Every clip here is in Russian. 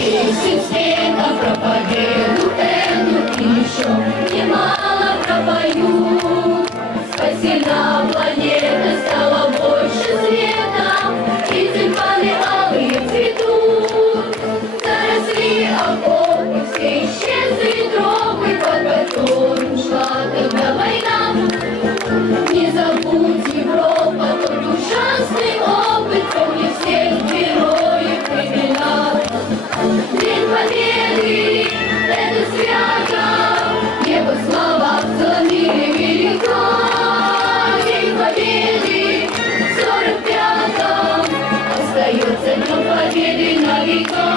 Песен света про победу эту еще немало пропою. Спасена планета, стала больше света, и тюльпаны алые цветут. Заросли окопы, все исчезли тропы, под которым шла тогда война. Не забудь, Европа, тот ужасный опыт, помни всех героев времена. День Победы — это свято, небо слава в целом мире велика. День Победы в 45-м остается Днем Победы на века.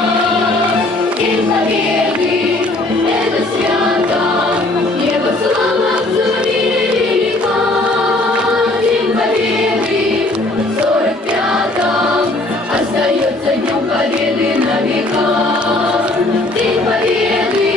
День Победы — это свято, небо слава в целом мире велика. День Победы в 45-м остается Днем Победы на века. День Победы.